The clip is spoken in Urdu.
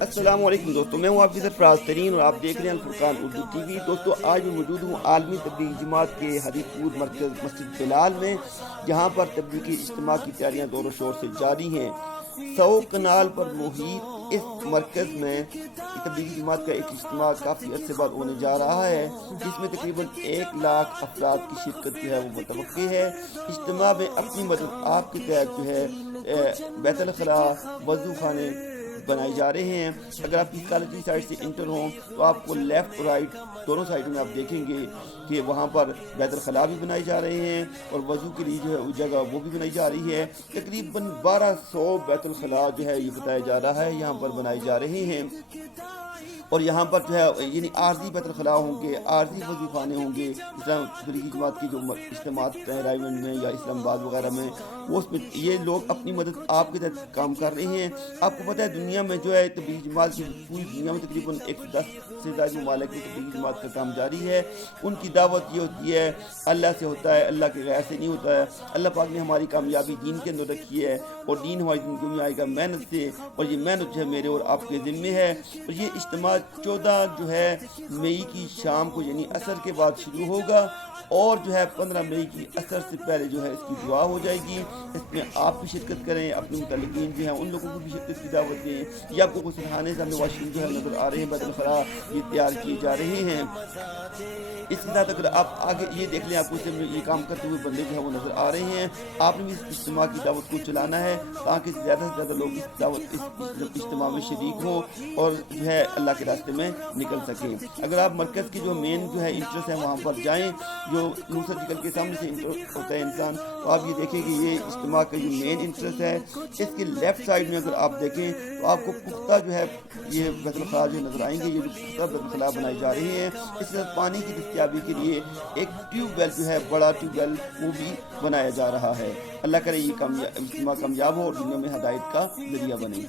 السلام علیکم دوستوں، میں ہوں آپ کی سرفراز ترین اور آپ دیکھ رہے ہیں الفرقان اردو ٹی وی۔ دوستوں، آج میں موجود ہوں عالمی تبلیغی جماعت کے ہری پور مرکز مسجد بلال میں، جہاں پر تبلیغی اجتماع کی تیاریاں زور و شور سے جاری ہیں۔ 100 کنال پر محیط اس مرکز میں تبلیغی جماعت کا ایک اجتماع کافی عرصے بعد ہونے جا رہا ہے، جس میں تقریباً 1 لاکھ افراد کی شرکت جو ہے وہ متوقع ہے۔ اجتماع میں اپنی مدد آپ کے تحت جو ہے بیت الخلاء، وضو خانے بنائے جا رہے ہیں۔ اگر آپ کسی کالج کی سائڈ سے انٹر ہوں تو آپ کو لیفٹ اور رائٹ دونوں سائڈوں میں آپ دیکھیں گے کہ وہاں پر بیت الخلاء بھی بنائے جا رہے ہیں اور وضو کے لیے جو ہے جگہ وہ بھی بنائی جا رہی ہے۔ تقریباً 1200 بیت الخلاء جو ہے یہ بتایا جا رہا ہے یہاں پر بنائے جا رہے ہیں، اور یہاں پر جو ہے یعنی عارضی بیت الخلاء ہوں گے، عارضی وضو خانے ہوں گے۔ اسلام تبلیغی جماعت کی جو اجتماعات ہیں رائے گنج میں یا اسلام آباد وغیرہ میں، وہ اس میں یہ لوگ اپنی مدد آپ کے تحت کام کر رہے ہیں۔ آپ کو پتہ ہے دنیا میں جو ہے تبلیغی جماعت کی پوری دنیا میں تقریباً 110 سے زائد ممالک میں تبلیغی جماعت کا کام جاری ہے۔ ان کی دعوت یہ ہوتی ہے اللہ سے ہوتا ہے، اللہ کے غیر سے نہیں ہوتا ہے۔ اللہ پاک نے ہماری کامیابی دین کے اندر رکھی ہے، اور دین ہماری زندگی میں آئے گا محنت سے، اور یہ محنت جو ہے میرے اور آپ کے ذمے ہے۔ اور یہ اجتماع 14 جو ہے مئی کی شام کو یعنی عصر کے بعد شروع ہوگا، اور جو ہے 15 مئی کی عصر سے پہلے جو ہے اس کی دعا ہو جائے گی۔ اس میں آپ بھی شرکت کریں، اپنے متعلقین جو ہیں ان لوگوں کو بھی شرکت کی دعوت دیں۔ یہ آپ کو غسل خانے سامنے واش روم جو ہے نظر آ رہے ہیں، بیت الخلاء یہ تیار کیے جا رہے ہیں۔ اس کے ساتھ اگر آپ آگے یہ دیکھ لیں، آپ کو یہ کام کرتے ہوئے بندے جو ہے وہ نظر آ رہے ہیں۔ آپ نے بھی اس اجتماع کی دعوت کو چلانا ہے تاکہ زیادہ سے زیادہ لوگ اس اجتماع میں شریک ہوں اور جو ہے اللہ کے راستے میں نکل سکیں۔ اگر آپ مرکز کی جو مین جو ہے انٹرس ہے وہاں پر جائیں، جو منہ سرجیکل کے سامنے سے انٹر ہوتا ہے انسان، تو آپ یہ دیکھیں کہ یہ اجتماع کا جو مین انٹرس ہے، اس کے لیفٹ سائڈ میں اگر آپ دیکھیں تو آپ کو پختہ جو ہے یہ بیت الخلاء جو نظر آئیں گے، یہ جو پختہ بیت الخلاء بنائی جا رہی ہیں۔ اس کے ساتھ پانی کی دستیابی کے لیے ایک ٹیوب ویل جو ہے بڑا ٹیوب ویل وہ بھی بنایا جا رہا ہے۔ اللہ کرے یہ اجتماع کامیاب ہو اور دنیا میں ہدایت کا ذریعہ بنے۔